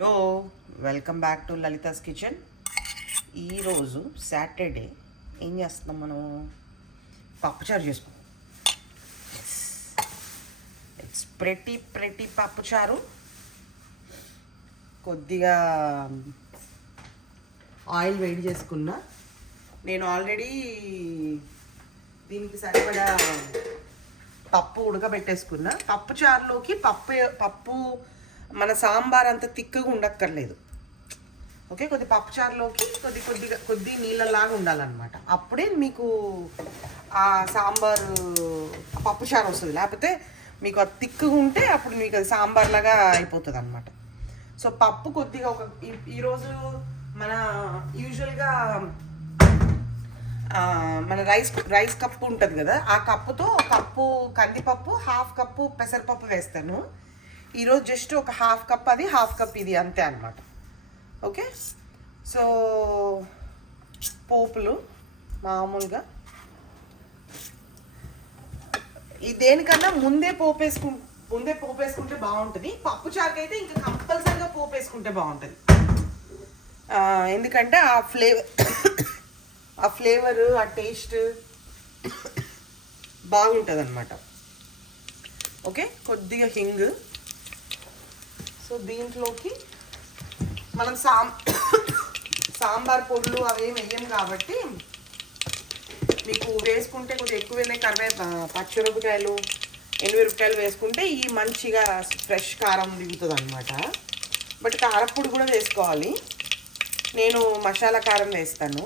Hello, welcome back to Lalitha's kitchen. ఈరోజు Saturday ఏం చేస్తున్నాం మనం? పప్పుచారు చేసుకున్నాం. ఇట్స్ ప్రెటీ పప్పుచారు. కొద్దిగా ఆయిల్ వేడి చేసుకున్నా. నేను ఆల్రెడీ దీనికి సరిపడా పప్పు ఉడకబెట్టేసుకున్నా. పప్పుచారులోకి పప్పు మన సాంబార్ అంత తిక్కగా ఉండక్కర్లేదు. ఓకే, కొద్ది పప్పుచారులోకి కొద్ది నీళ్ళలాగా ఉండాలన్నమాట. అప్పుడే మీకు ఆ సాంబారు పప్పుచారు వస్తుంది. లేకపోతే మీకు అది తిక్కగా ఉంటే అప్పుడు మీకు అది సాంబార్ లాగా అయిపోతుంది అనమాట. సో పప్పు కొద్దిగా ఈరోజు మన యూజువల్గా మన రైస్ కప్పు ఉంటుంది కదా, ఆ కప్పుతో కప్పు కందిపప్పు, హాఫ్ కప్పు పెసరపప్పు వేస్తాను. ఈరోజు జస్ట్ ఒక హాఫ్ కప్ అది, హాఫ్ కప్ ఇది, అంతే అనమాట. ఓకే, సో పోపులు మామూలుగా ఈ దేనికన్నా ముందే పోపు వేసుకుంటే బాగుంటుంది. పప్పు చారుకి అయితే ఇంకా కంపల్సరీగా పోపు వేసుకుంటే బాగుంటుంది. ఎందుకంటే ఆ ఫ్లేవరు ఆ టేస్ట్ బాగుంటుంది అనమాట. ఓకే, కొద్దిగా హింగ్. సో దీంట్లోకి మనం సాంబార్ పొడులు అవేం వేయం కాబట్టి మీకు వేసుకుంటే కొద్దిగా ఎక్కువనే పచ్చిమిరపకాయలు, ఎండుమిరపకాయలు వేసుకుంటే ఈ మంచిగా ఫ్రెష్ కారం దిగుతుంది అనమాట. బట్ కారప్పొడి కూడా వేసుకోవాలి. నేను మసాలా కారం వేస్తాను.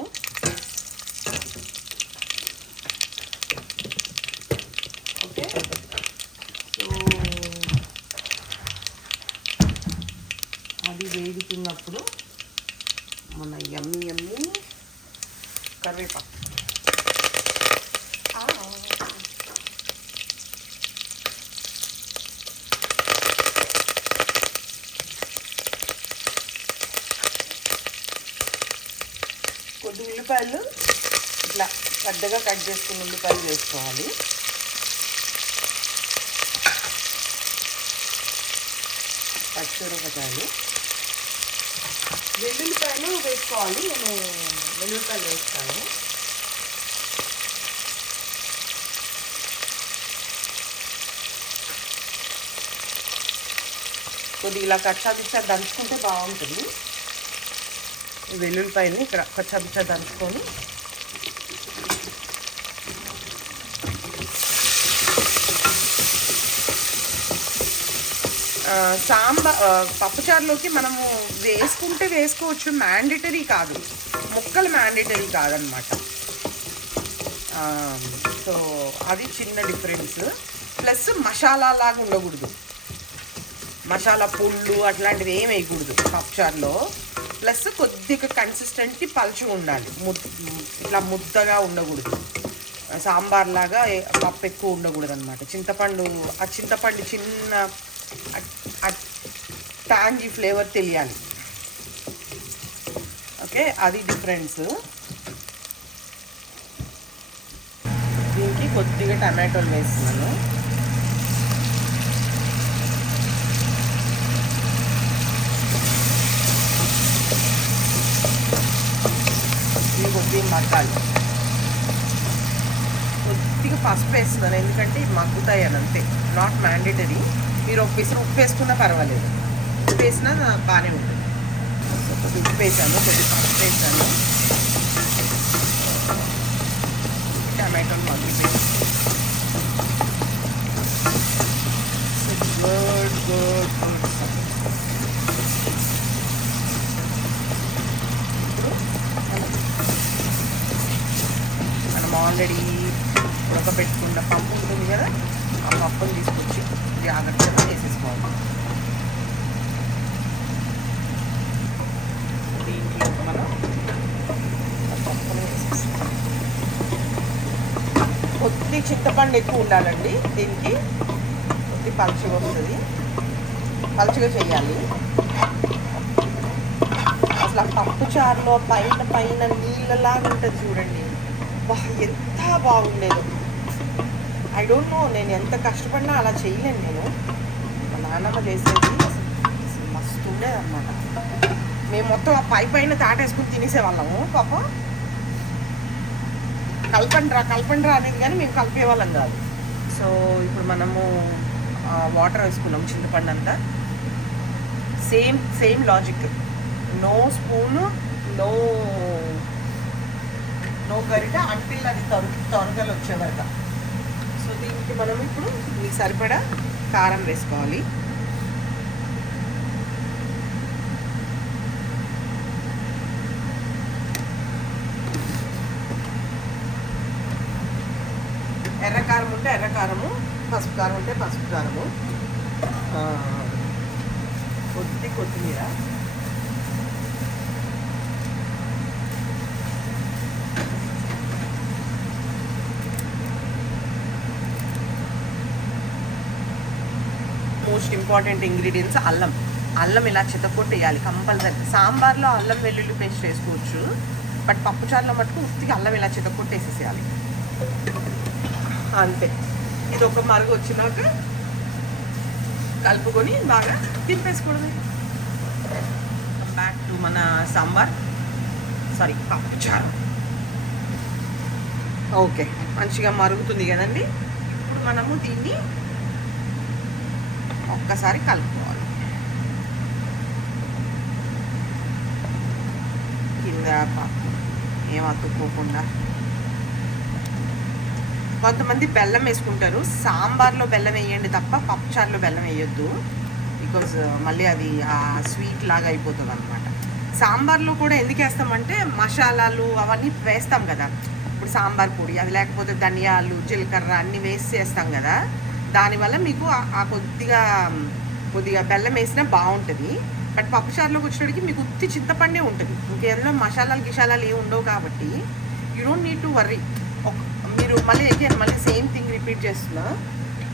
ఓకే, సో అది వేగుతున్నప్పుడు మన యమ్మీ కరివేపాకు. కొద్ది ఉల్లిపాయలు ఇట్లా పెద్దగా కట్ చేసుకుని ఉల్లిపాయలు వేసుకోవాలి. పచ్చిమిరపకాయలు, వెల్లుల్లిపాయలు వేసుకోవాలి. నేను వెల్లుల్లిపాయలు వేస్తాను. కొద్దిగా ఇలా కచ్చాపిచ్చా దంచుకుంటే బాగుంటుంది. ఈ వెల్లుల్లిపాయలని ఇక్కడ కచ్చాపిచ్చా దంచుకొని పప్పుచారులోకి మనము వేసుకుంటే వేసుకోవచ్చు, మ్యాండేటరీ కాదు, ముక్కలు మ్యాండేటరీ కాదనమాట. సో అది చిన్న డిఫరెన్స్. ప్లస్ మసాలా లాగా ఉండకూడదు, మసాలా పుళ్ళు అట్లాంటివి ఏమి వేయకూడదు పప్పుచారులో. ప్లస్ కొద్దిగా కన్సిస్టెన్సీ పలుచగా ఉండాలి, ఇట్లా ముద్దగా ఉండకూడదు. సాంబార్ లాగా పప్పు ఎక్కువ ఉండకూడదు అనమాట. చింతపండు చిన్న టాంజీ ఫ్లేవర్ తెలియాలి. ఓకే, అది డిఫరెన్స్. దీనికి కొద్దిగా టమాటోలు వేస్తున్నాను. ఇది కొద్దిగా మగ్గాలి. కొద్దిగా పసుపు వేస్తున్నాను ఎందుకంటే మగ్గుతాయి అని, అంతే. Not mandatory. మీరు ఒక పిసరు ఉప్పు వేసుకున్నా పర్వాలేదు, ఉప్పు వేసినా బాగానే ఉంటుంది. కొద్దిగా ఉప్పు వేసాను, కొద్దిగా పసుపు వేసాను. టమాటోలు మగ్గిపోయి గుడ్ గుడ్ గుడ్. మనం ఆల్రెడీ ఉడకబెట్టుకున్న పప్పు ఉంటుంది కదా, ఆ పప్పును తీసుకొచ్చి జాగ్రత్తగా వేసేసుకోవాలి. దీంట్లో మనం పప్పును వేసేస్తాం. కొద్ది చింతపండు ఎక్కువ ఉండాలండి దీనికి, కొద్ది పలుచగా వస్తుంది, పలుచగా చేయాలి. అసలు ఆ పప్పు చారులో పైన నీళ్ళలాగా ఉంటుంది చూడండి, ఎంత బాగుండేదో. ఐ డోంట్ నో, నేను ఎంత కష్టపడినా అలా చేయలేను. నేను మా నాన్నమ్మ చేసేది మస్తు ఉండేదన్నమాట. మేము మొత్తం ఆ పైన తాటేసుకుని తినేసేవాళ్ళము. పాపం కలపండ్రా అనేది కానీ మేము కలిపేవాళ్ళం కాదు. సో ఇప్పుడు మనము వాటర్ వేసుకున్నాం, చింతపండు అంతా. Same logic, no spoon, no గరిట అంటిల్ అది తొరగలు వచ్చేవరక. సో దీనికి మనం ఇప్పుడు మీకు సరిపడా కారం వేసుకోవాలి. ఎర్రకారం ఉంటే ఎర్రకారము, పసుపు కారం ఉంటే పసుపు కారము, కొత్తిమీర, మోస్ట్ ఇంపార్టెంట్ ఇంగ్రీడియంట్స్ అల్లం ఇలా చితకొట్టేయాలి కంపల్సరీ. సాంబార్లో అల్లం వెల్లుల్లి పేస్ట్ వేసుకోవచ్చు, బట్ పప్పుచారులో మటుకు ఉత్తిగా అల్లం ఇలా చితకొట్టేసేసేయాలి అంతే. ఇది ఒక మరుగు వచ్చినాక కలుపుకొని బాగా తిప్పేసుకోవడమే. బ్యాక్ టు మన పప్పుచారు. ఓకే, మంచిగా మరుగుతుంది కదండి. ఇప్పుడు మనము దీన్ని ఒక్కసారి కలుపుకోవాలి. కింద ఏం అతుక్కోకుండా. కొంతమంది బెల్లం వేసుకుంటారు. సాంబార్లో బెల్లం వేయండి తప్ప పప్పుచారులో బెల్లం వేయొద్దు, బికాజ్ మళ్ళీ అది ఆ స్వీట్ లాగా అయిపోతుంది అనమాట. సాంబార్లో కూడా ఎందుకు వేస్తామంటే మసాలాలు అవన్నీ వేస్తాం కదా. ఇప్పుడు సాంబార్ పొడి అది, లేకపోతే ధనియాలు, జీలకర్ర అన్నీ వేసి చేస్తాం కదా. దానివల్ల మీకు ఆ కొద్దిగా బెల్లం వేసినా బాగుంటుంది. బట్ పప్పుచారులోకి వచ్చేటికి మీకు ఉత్తి చింతపండే ఉంటుంది, ఇంకేదో గిషాలాలు ఏమి ఉండవు. కాబట్టి you don't need to worry. మీరు మళ్ళీ సేమ్ థింగ్ రిపీట్ చేస్తున్నా.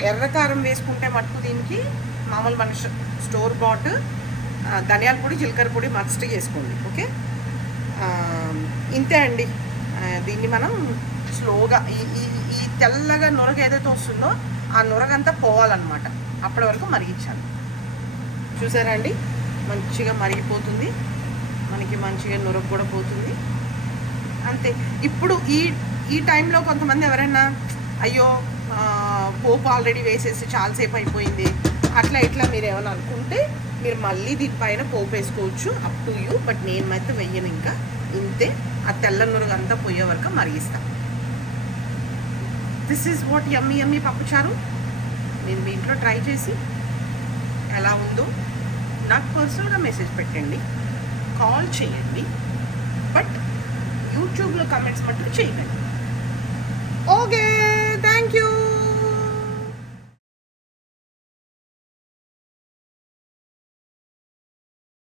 ఎర్రకారం వేసుకుంటే మటుకు దీనికి మామూలు మన స్టోర్ బాట్ ధనియాల పొడి, జీలకర్ర పొడి మస్ట్ వేసుకోండి. ఓకే, ఇంతే అండి. దీన్ని మనం స్లోగా ఈ తెల్లగా నొరగ ఏదైతే వస్తుందో ఆ నొరగంతా పోవాలన్నమాట. అప్పటి వరకు మరిగించాలి. చూసారా అండి, మంచిగా మరిగిపోతుంది, మనకి మంచిగా నొరగ కూడా పోతుంది. అంతే. ఇప్పుడు ఈ టైంలో కొంతమంది ఎవరైనా అయ్యో పోపు ఆల్రెడీ వేసేసి చాలాసేపు అయిపోయింది అట్లా ఇట్లా మీరు ఏమైనా అనుకుంటే మీరు మళ్ళీ దీనిపైన పోపు వేసుకోవచ్చు, అప్ టు యూ. బట్ నేను అయితే వెయ్యను, ఇంకా ఇంతే. ఆ తెల్ల నొరగ అంతా పోయే వరకు మరిగిస్తాను. దిస్ ఈజ్ వాట్ యమ్మీ పప్పుచారు. నేను మీ ఇంట్లో ట్రై చేసి ఎలా ఉందో నాకు పర్సనల్గా మెసేజ్ పెట్టండి, కాల్ చేయండి, బట్ యూట్యూబ్లో కమెంట్స్ మట్టుకు చేయకండి. ఓకే.